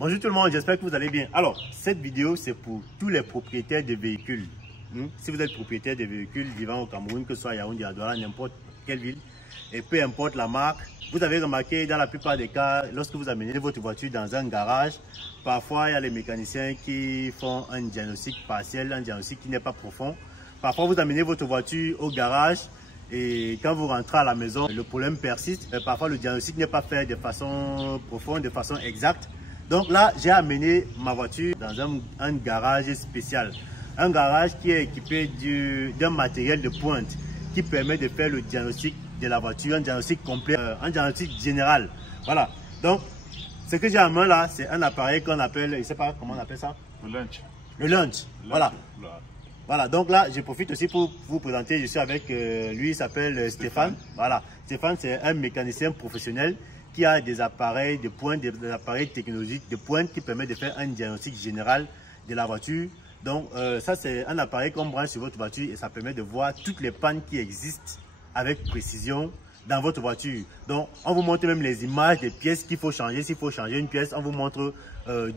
Bonjour tout le monde, j'espère que vous allez bien. Alors, cette vidéo, c'est pour tous les propriétaires de véhicules. Si vous êtes propriétaire de véhicules vivant au Cameroun, que ce soit à Yaoundé, à Douala, n'importe quelle ville, et peu importe la marque, vous avez remarqué dans la plupart des cas, lorsque vous amenez votre voiture dans un garage, parfois il y a les mécaniciens qui font un diagnostic partiel, un diagnostic qui n'est pas profond. Parfois vous amenez votre voiture au garage et quand vous rentrez à la maison, le problème persiste. Parfois le diagnostic n'est pas fait de façon profonde, de façon exacte. Donc là, j'ai amené ma voiture dans un garage spécial. Un garage qui est équipé d'un matériel de pointe qui permet de faire le diagnostic de la voiture, un diagnostic complet, un diagnostic général. Voilà. Donc, ce que j'ai en main là, c'est un appareil qu'on appelle, je ne sais pas comment on appelle ça. Le lunch. Le lunch. Voilà. Voilà, donc là, je profite aussi pour vous présenter. Je suis avec lui, il s'appelle Stéphane. Voilà. Stéphane, c'est un mécanicien professionnel qui a des appareils de pointe, des appareils technologiques de pointe qui permettent de faire un diagnostic général de la voiture. Donc, ça, c'est un appareil qu'on branche sur votre voiture et ça permet de voir toutes les pannes qui existent avec précision dans votre voiture. Donc, on vous montre même les images des pièces qu'il faut changer. S'il faut changer une pièce, on vous montre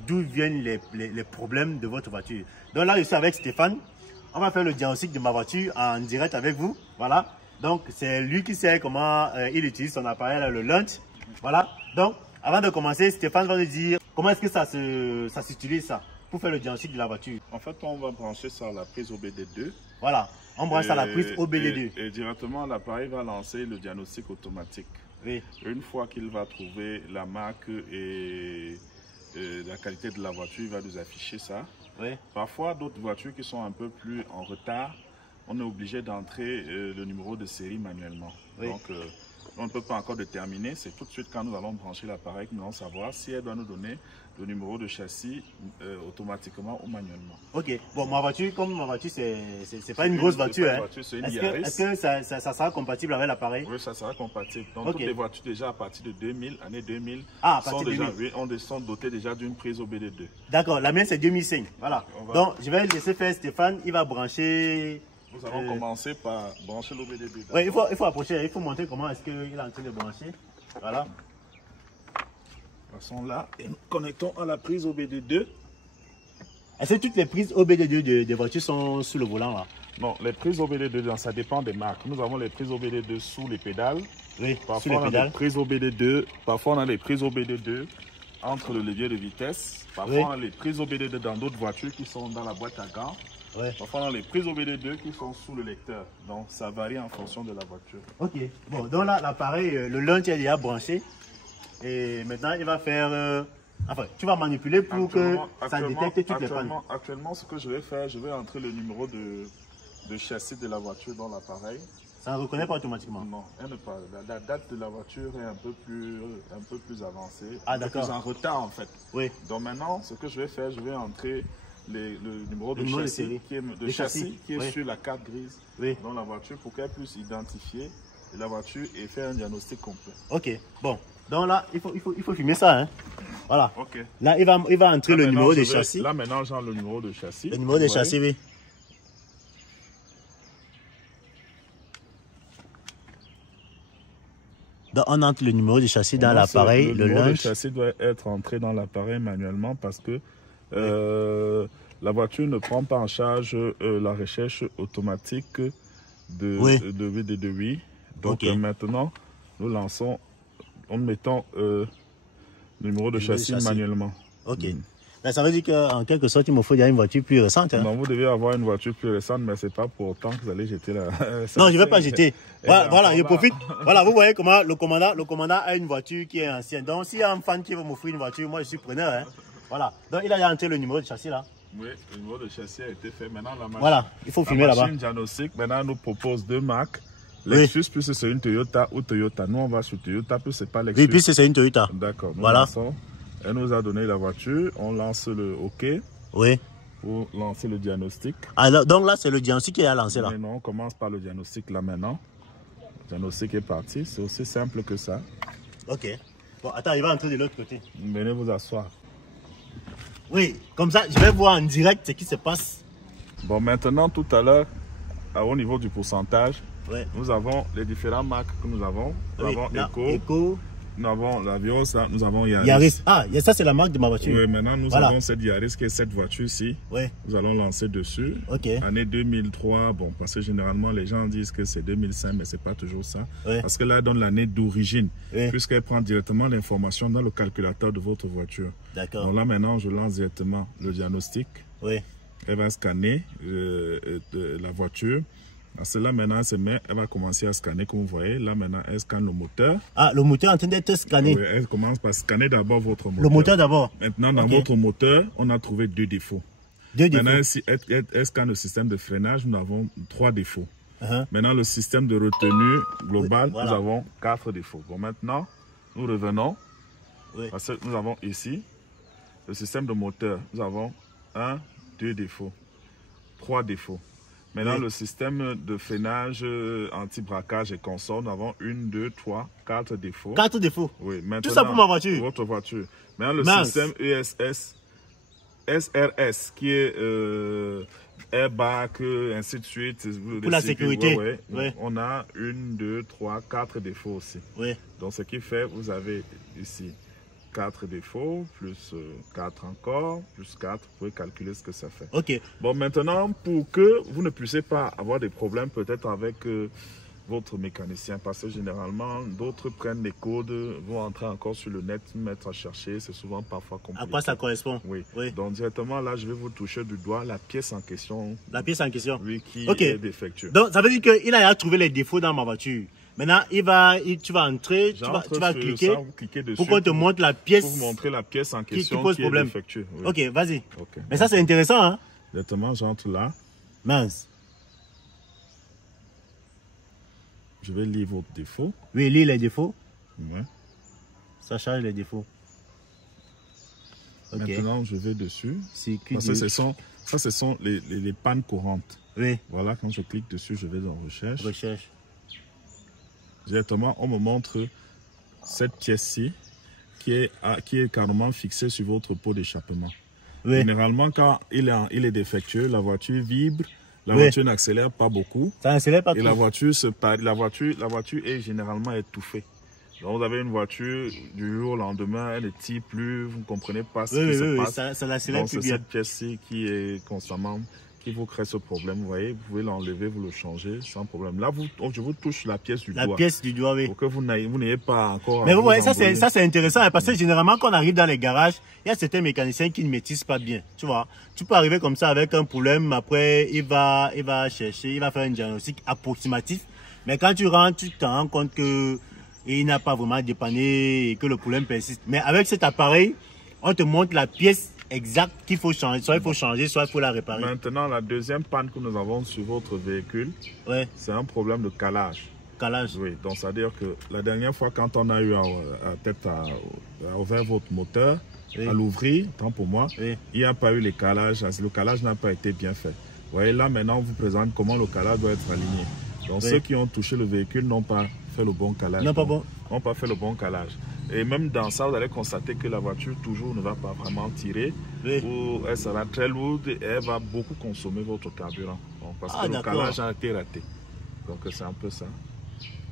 d'où viennent les problèmes de votre voiture. Donc là, je suis avec Stéphane. On va faire le diagnostic de ma voiture en direct avec vous. Voilà. Donc, c'est lui qui sait comment il utilise son appareil, là, le lunch. Voilà. Donc, avant de commencer, Stéphane va nous dire comment est-ce que ça s'utilise ça pour faire le diagnostic de la voiture. En fait, on va brancher ça à la prise OBD2. Voilà. On branche à la prise OBD2. Et directement, l'appareil va lancer le diagnostic automatique. Oui. Une fois qu'il va trouver la marque et la qualité de la voiture, il va nous afficher ça. Oui. Parfois, d'autres voitures qui sont un peu plus en retard, on est obligé d'entrer le numéro de série manuellement. Oui. Donc, on ne peut pas encore déterminer. C'est tout de suite quand nous allons brancher l'appareil que nous allons savoir si elle doit nous donner le numéro de châssis automatiquement ou manuellement. Ok. Bon, ma voiture, comme ma voiture, c'est pas une grosse voiture. C'est une Yaris. Est-ce que ça sera compatible avec l'appareil? Oui, ça sera compatible. Donc, toutes les voitures déjà à partir de 2000, année 2000, sont dotées déjà d'une prise OBD2. D'accord. La mienne, c'est 2005. Voilà. Donc, je vais laisser faire Stéphane. Il va brancher... Nous allons commencer par brancher l'OBD2. Oui, il faut approcher, il faut montrer comment est-ce qu'il est en train de brancher. Voilà. Passons là et nous connectons à la prise OBD2. Est-ce que toutes les prises OBD2 des voitures sont sous le volant là? Non, les prises OBD2, ça dépend des marques. Nous avons les prises OBD2 sous les pédales. Oui, parfois sous les pédales. Parfois on a les prises OBD2 entre le levier de vitesse. Parfois on a les prises OBD2 dans d'autres voitures qui sont dans la boîte à gants. Ouais. Parfois, on a les prises OBD2 qui sont sous le lecteur. Donc, ça varie en fonction de la voiture. Ok. Bon, donc là, l'appareil, le lunch est déjà branché. Et maintenant, il va faire... enfin, tu vas manipuler pour que ça détecte toutes les pannes. Actuellement, ce que je vais faire, je vais entrer le numéro de châssis de la voiture dans l'appareil. Ça ne reconnaît pas automatiquement? Non, elle ne pas. La date de la voiture est un peu plus avancée. Ah, d'accord. Plus en retard, en fait. Oui. Donc maintenant, ce que je vais faire, je vais entrer... le numéro de châssis qui est sur la carte grise dans la voiture pour qu'elle puisse identifier la voiture et faire un diagnostic complet. Ok, bon. Donc là, il faut filmer ça. Hein. Voilà. Okay. Là, il va entrer le numéro de châssis. Là, maintenant, j'ai le numéro de châssis. Le numéro de châssis, oui. Donc, on entre le numéro de châssis dans l'appareil. Le numéro de châssis doit être entré dans l'appareil manuellement parce que la voiture ne prend pas en charge la recherche automatique de OBD2. Donc maintenant, nous lançons, en mettant le numéro de châssis manuellement. Ok. Ben, ça veut dire qu'en quelque sorte, il me faut déjà une voiture plus récente. Hein. Non, vous devez avoir une voiture plus récente, mais ce n'est pas pour autant que vous allez jeter la... Non, je ne vais pas jeter. Voilà, je profite. Voilà, vous voyez comment le commandant a une voiture qui est ancienne. Donc, s'il y a un fan qui veut m'offrir une voiture, moi, je suis preneur. Hein. Voilà. Donc, il a déjà entré le numéro de châssis là. Oui, le numéro de châssis a été fait. Maintenant, la machine, voilà, il faut filmer là-bas. La machine diagnostic, maintenant, nous propose deux marques. Lexus, plus c'est une Toyota ou Toyota. Nous, on va sur Toyota, plus c'est pas Lexus. Oui, plus c'est une Toyota. D'accord. Voilà. Elle nous a donné la voiture. On lance le OK. Oui. Pour lancer le diagnostic. Alors, donc là, c'est le diagnostic qui est lancé là. Mais non, on commence par le diagnostic là maintenant. Le diagnostic est parti. C'est aussi simple que ça. Ok. Bon, attends, il va entrer de l'autre côté. Venez vous asseoir. Oui, comme ça, je vais voir en direct ce qui se passe. Bon, maintenant, tout à l'heure, au niveau du pourcentage, ouais. Nous avons les différentes marques que nous avons. Nous avons Eco, Nous avons la Vios, là, nous avons Yaris. Yaris. Ah, ça c'est la marque de ma voiture. Oui, maintenant nous avons cette Yaris qui est cette voiture-ci. Oui. Nous allons lancer dessus. Ok. Année 2003, bon, parce que généralement les gens disent que c'est 2005, mais c'est pas toujours ça. Oui. Parce que là, elle donne l'année d'origine, oui. puisqu'elle prend directement l'information dans le calculateur de votre voiture. D'accord. Donc là, maintenant, je lance directement le diagnostic. Oui. Elle va scanner la voiture. Là, maintenant, elle va commencer à scanner, comme vous voyez. Là, maintenant, elle scanne le moteur. Ah, le moteur est en train d'être scanné. Oui, elle commence par scanner d'abord votre moteur. Le moteur d'abord. Maintenant, dans votre moteur, on a trouvé 2 défauts. Maintenant, si elle scanne le système de freinage, nous avons 3 défauts. Maintenant, le système de retenue global, nous avons 4 défauts. Bon, maintenant, nous revenons. Parce que nous avons ici le système de moteur. Nous avons 1, 2 défauts, 3 défauts. Maintenant, le système de freinage, anti-braquage et consort, nous avons 1, 2, 3, 4 défauts. 4 défauts? Oui. Maintenant, tout ça pour ma voiture? Pour votre voiture. Maintenant, le système ESS, SRS, qui est airbag, ainsi de suite. Pour la sécurité. On a 1, 2, 3, 4 défauts aussi. Oui. Donc, ce qui fait, vous avez ici 4 défauts, plus 4 encore, plus 4, vous pouvez calculer ce que ça fait. Ok. Bon, maintenant, pour que vous ne puissiez pas avoir des problèmes peut-être avec votre mécanicien, parce que généralement, d'autres prennent les codes, vont entrer encore sur le net, mettre à chercher, c'est souvent parfois compliqué. À quoi ça correspond? Oui. Donc, directement, là, je vais vous toucher du doigt la pièce en question. La pièce en question? Oui, qui est défectueuse. Donc, ça veut dire qu'il a trouvé les défauts dans ma voiture. Maintenant, tu vas entrer, tu vas cliquer, ça, vous cliquez dessus pour qu'on te montre la pièce. Pour vous montrer la pièce en question qui pose problème. Est défectueuse. Oui. Ok, vas-y. Mais ça, c'est intéressant, hein? Directement, j'entre là. Mince. Je vais lire votre défaut. Oui, lire les défauts. Ouais. Ça charge les défauts. Maintenant, je vais dessus. Parce que ce sont les pannes courantes. Oui. Voilà, quand je clique dessus, je vais dans recherche. Recherche. Directement, on me montre cette pièce-ci qui est carrément fixée sur votre pot d'échappement. Oui. Généralement, quand il est défectueux, la voiture vibre, la voiture n'accélère pas beaucoup. Ça n'accélère pas et la voiture est généralement étouffée. Donc vous avez une voiture, du jour au lendemain, elle ne tire plus, vous ne comprenez pas ce qui se passe. Ça n'accélère plus bien. C'est cette pièce-ci qui est constamment, qui vous crée ce problème. Vous voyez, vous pouvez l'enlever, vous le changer sans problème. Là, je vous touche la pièce du doigt. La pièce du doigt, oui. Pour que vous n'ayez pas encore... Mais vous voyez, ça c'est intéressant, parce que généralement, quand on arrive dans les garages, il y a certains mécaniciens qui ne maîtrisent pas bien. Tu vois, tu peux arriver comme ça avec un problème, après, il va chercher, il va faire un diagnostic approximatif. Mais quand tu rentres, tu te rends compte que il n'a pas vraiment dépanné et que le problème persiste. Mais avec cet appareil, on te montre la pièce exacte qu'il faut changer. Soit il faut changer, soit il faut la réparer. Maintenant, la deuxième panne que nous avons sur votre véhicule, c'est un problème de calage. Calage? Oui, donc ça veut dire que la dernière fois, quand on a eu à ouvrir votre moteur, à l'ouvrir, tant pour moi, il n'y a pas eu les calages. Le calage n'a pas été bien fait. Vous voyez, là maintenant, on vous présente comment le calage doit être aligné. Donc ceux qui ont touché le véhicule n'ont pas fait le bon calage. N'ont pas fait le bon calage. Et même dans ça, vous allez constater que la voiture toujours ne va pas vraiment tirer. Ou elle sera très lourde et elle va beaucoup consommer votre carburant. Donc, parce que le calage a été raté. Donc c'est un peu ça.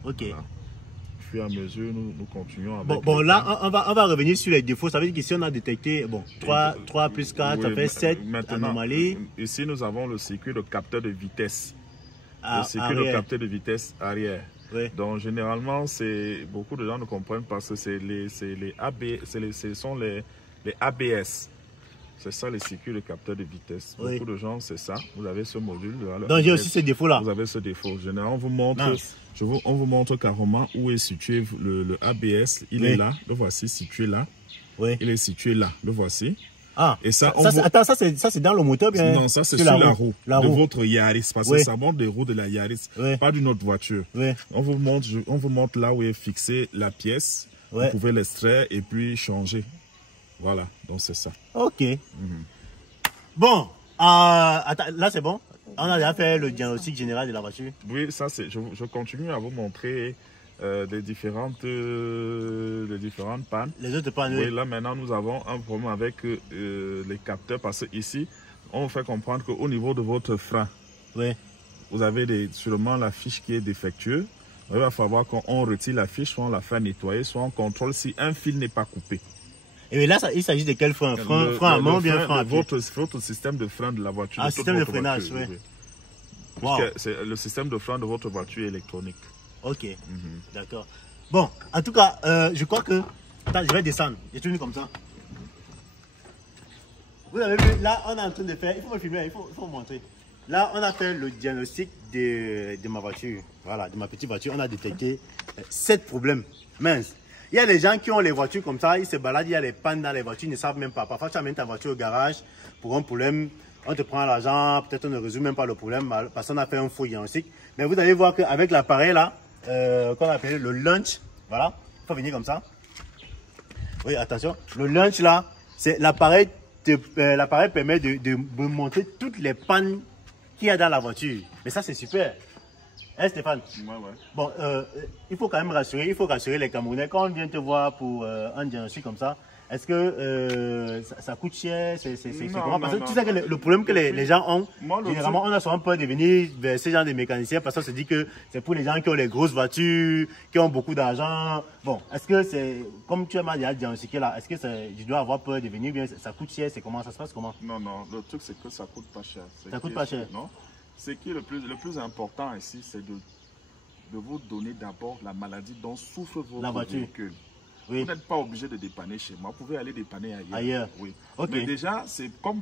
Ok. Voilà. Au fur et à mesure, nous continuons avec... Bon là, on va revenir sur les défauts. Ça veut dire qu'ici, on a détecté 3 plus 4, ça fait 7 anomalies. Ici, nous avons le circuit de capteur de vitesse. Le circuit de capteur de vitesse arrière. Donc généralement, beaucoup de gens ne comprennent pas que ce sont les ABS. C'est ça les circuits de capteur de vitesse. Beaucoup de gens, c'est ça. Vous avez ce module. Donc j'ai aussi ce défaut-là. Vous avez ce défaut. Généralement, on vous montre carrément où est situé le ABS. Il est là. Le voici situé là. Il est situé là. Le voici. Et ça c'est dans le moteur bien? Non, ça c'est sur la roue de votre Yaris, parce que ça montre des roues de la Yaris, pas d'une autre voiture. On vous montre là où est fixée la pièce, vous pouvez l'extraire et puis changer. Voilà, donc c'est ça. Ok. Bon, attends, là c'est bon? On a déjà fait le diagnostic général de la voiture? Oui, ça c'est. Je continue à vous montrer les différentes pannes. Les autres pannes, oui. Là maintenant nous avons un problème avec les capteurs, parce que ici on vous fait comprendre qu'au niveau de votre frein, vous avez sûrement la fiche qui est défectueuse. Il va falloir qu'on retire la fiche, soit on la fait nettoyer, soit on contrôle si un fil n'est pas coupé. Et là, il s'agit de quel frein? Frein à main ou bien frein à pied? Votre système de frein de la voiture. Ah, système de freinage, oui. Wow. C'est le système de frein de votre voiture électronique. Ok, d'accord. Bon, en tout cas, je crois que... Attends, je vais descendre. Je tourne comme ça. Vous avez vu, là, on est en train de faire... Il faut me filmer, il faut me montrer. Là, on a fait le diagnostic de ma voiture. Voilà, de ma petite voiture. On a détecté 7 problèmes. Mince. Il y a des gens qui ont les voitures comme ça, ils se baladent, il y a les pannes dans les voitures, ils ne savent même pas. Parfois, tu amènes ta voiture au garage pour un problème, on te prend l'argent, peut-être on ne résout même pas le problème parce qu'on a fait un faux diagnostic. Mais vous allez voir qu'avec l'appareil là, qu'on appelle le launch, voilà, il faut venir comme ça. Oui, attention, le launch là, c'est l'appareil permet de montrer toutes les pannes qu'il y a dans la voiture. Mais ça, c'est super. Hein, Stéphane? Ouais. Bon, il faut quand même rassurer les Camerounais. Quand on vient te voir pour un diagnostic comme ça, est-ce que ça coûte cher? C'est comment? Parce que tu sais que le problème que les gens ont, généralement, on a souvent peur de venir vers ces gens de mécaniciens parce qu'on se dit que c'est pour les gens qui ont les grosses voitures, qui ont beaucoup d'argent. Bon, est-ce que c'est, comme tu m'as déjà diagnostiqué là, est-ce que je dois avoir peur de venir? Bien, ça coûte cher? C'est comment? Ça se passe comment? Non, le truc c'est que ça coûte pas cher. Ça coûte pas cher? Non. Ce qui est le plus important ici, c'est de vous donner d'abord la maladie dont souffre votre véhicule. Oui. Vous n'êtes pas obligé de dépanner chez moi, vous pouvez aller dépanner ailleurs. Oui. Okay. Mais déjà, c'est comme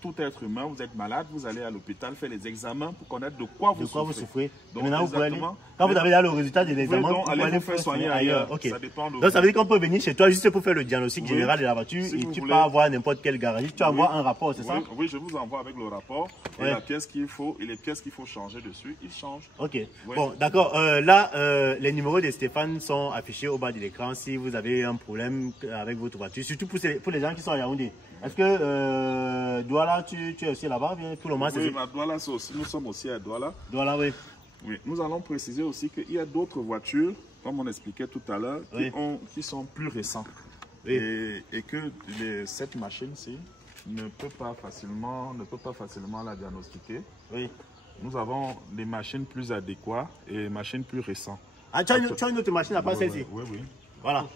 tout être humain, vous êtes malade, vous allez à l'hôpital faire les examens pour connaître de quoi vous souffrez. Donc, maintenant, vous pouvez aller, quand vous avez là le résultat des examens, vous pouvez aller faire soigner ailleurs. Okay. Ça dépend de donc ça veut dire qu'on peut venir chez toi juste pour faire le diagnostic général de la voiture et tu peux avoir n'importe quel garagiste, tu vas avoir un rapport, c'est ça? Oui, je vous envoie avec le rapport et la pièce qu'il faut et les pièces qu'il faut changer dessus, ils changent. Ok, bon d'accord, là les numéros de Stéphane sont affichés au bas de l'écran si vous avez un problème avec votre voiture, surtout pour les gens qui sont à Yaoundé. Est-ce que Douala, tu es aussi là-bas? Pour le moment, oui, à Douala, nous sommes aussi à Douala. Douala, oui. Oui, nous allons préciser aussi qu'il y a d'autres voitures, comme on expliquait tout à l'heure, qui sont plus récentes. Oui. Et que cette machine-ci ne peut pas facilement la diagnostiquer. Oui. Nous avons des machines plus adéquates et des machines plus récentes. Ah, tu as une autre machine à part celle-ci? Oui. Voilà.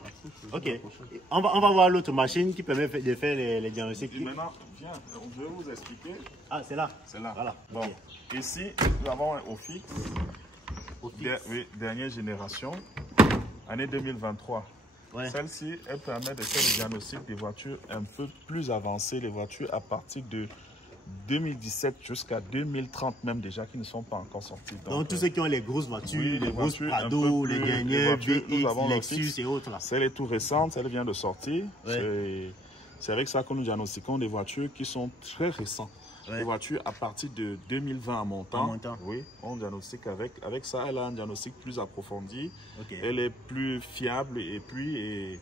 Ok. On va voir l'autre machine qui permet de faire les diagnostics. Et maintenant, viens, je vais vous expliquer. Ah, c'est là? C'est là. Voilà. Bon. Okay. Ici, nous avons un Ofix. Dernière génération, année 2023. Ouais. Celle-ci, elle permet de faire le diagnostic des voitures un peu plus avancées, les voitures à partir de 2017 jusqu'à 2030 même déjà qui ne sont pas encore sortis. Donc tous ceux qui ont les grosses voitures, les grosses Prado, les dernières VX, Lexus et autres là. Celle est tout récente, celle vient de sortir. Ouais. C'est avec ça que nous diagnostiquons des voitures qui sont très récentes. Ouais. Des voitures à partir de 2020 en montant. Oui, on diagnostique avec ça, elle a un diagnostic plus approfondi. Okay. Elle est plus fiable et puis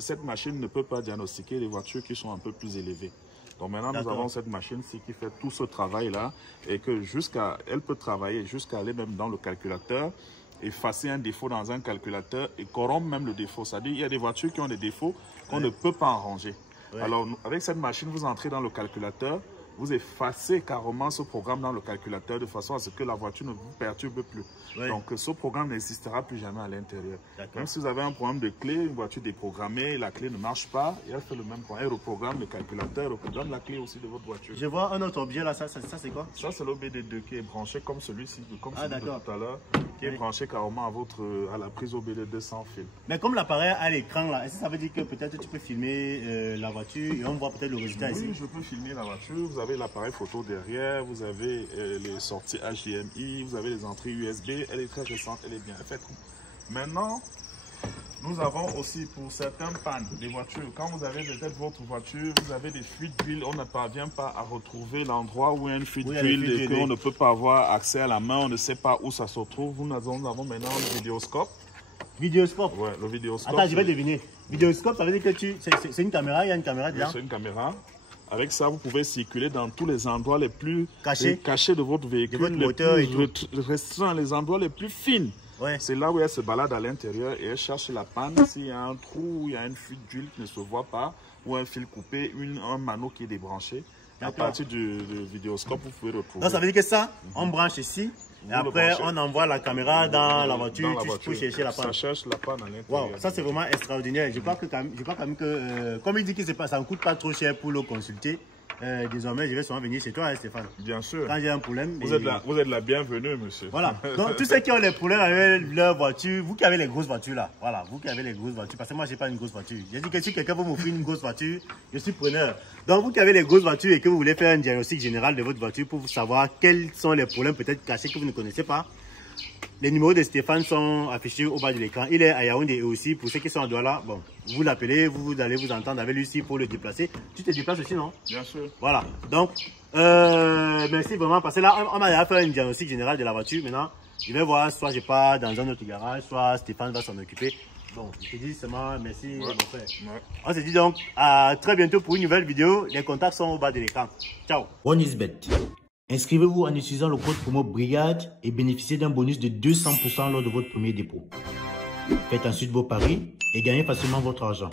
cette machine ne peut pas diagnostiquer les voitures qui sont un peu plus élevées. Donc maintenant, nous avons cette machine-ci qui fait tout ce travail-là et que elle peut travailler jusqu'à aller même dans le calculateur, effacer un défaut dans un calculateur et corrompre même le défaut. C'est-à-dire qu'il y a des voitures qui ont des défauts qu'on ne peut pas arranger. Ouais. Alors, avec cette machine, vous entrez dans le calculateur, vous effacez carrément ce programme dans le calculateur de façon à ce que la voiture ne vous perturbe plus. Oui. Donc ce programme n'existera plus jamais à l'intérieur. Même si vous avez un problème de clé, une voiture déprogrammée, la clé ne marche pas, et elle fait le même problème. Elle reprogramme le calculateur, reprogramme la clé aussi de votre voiture. Je vois un autre objet là, ça c'est quoi? Ça c'est l'OBD2 qui est branché comme celui-ci, comme celui de tout à l'heure, qui est branché carrément à la prise OBD2 sans fil. Mais comme l'appareil a l'écran là, est-ce que ça veut dire que peut-être tu peux filmer la voiture et on voit peut-être le résultat ici? Oui, je peux filmer la voiture. Vous avez l'appareil photo derrière, vous avez les sorties HDMI, vous avez les entrées USB, elle est très récente, elle est bien faite. Maintenant, nous avons aussi pour certaines pannes des voitures, quand vous avez peut-être votre voiture, vous avez des fuites d'huile, on ne parvient pas à retrouver l'endroit où il y a une fuite d'huile et qu'on ne peut pas avoir accès à la main, on ne sait pas où ça se trouve. Nous avons maintenant le vidéoscope. Vidéoscope? Ouais, le vidéoscope. Attends, je vais deviner. Vidéoscope, ça veut dire que c'est une caméra, il y a une caméra dedans? Oui, c'est une caméra. Avec ça, vous pouvez circuler dans tous les endroits les plus cachés de votre véhicule, de votre moteur les plus restreints, les endroits les plus fins. Ouais. C'est là où elle se balade à l'intérieur et elle cherche la panne. S'il y a un trou, il y a une fuite d'huile qui ne se voit pas, ou un fil coupé, un manot qui est débranché. À partir du vidéoscope, vous pouvez retrouver. Donc ça veut dire que ça, on branche ici. Et après, on envoie la caméra dans la voiture, pour chercher la panne. Ça cherche la panne à l'intérieur. Wow, ça c'est vraiment extraordinaire. Je crois quand même que, comme il dit que ça ne coûte pas trop cher pour le consulter, désormais je vais souvent venir chez toi, hein, Stéphane. Bien sûr. Quand j'ai un problème. Vous êtes la bienvenue, monsieur. Voilà. Donc tous ceux qui ont les problèmes avec leur voiture, vous qui avez les grosses voitures là, voilà, vous qui avez les grosses voitures, parce que moi j'ai pas une grosse voiture. J'ai dit que si quelqu'un veut m'offrir une grosse voiture, je suis preneur. Donc vous qui avez les grosses voitures et que vous voulez faire un diagnostic général de votre voiture pour savoir quels sont les problèmes peut-être cachés que vous ne connaissez pas, les numéros de Stéphane sont affichés au bas de l'écran. Il est à Yaoundé et aussi pour ceux qui sont à Douala, bon, vous l'appelez, vous allez vous entendre avec lui ici pour le déplacer. Tu te déplaces aussi, non? Bien sûr. Voilà. Donc, merci vraiment parce que là, on m'a fait un diagnostic général de la voiture. Maintenant, je vais voir, soit je pars dans un autre garage, soit Stéphane va s'en occuper. Bon, je te dis seulement merci, mon frère. Ouais. On se dit donc à très bientôt pour une nouvelle vidéo. Les contacts sont au bas de l'écran. Ciao. OneIsBet. Inscrivez-vous en utilisant le code promo BRIGADE et bénéficiez d'un bonus de 200% lors de votre premier dépôt. Faites ensuite vos paris et gagnez facilement votre argent.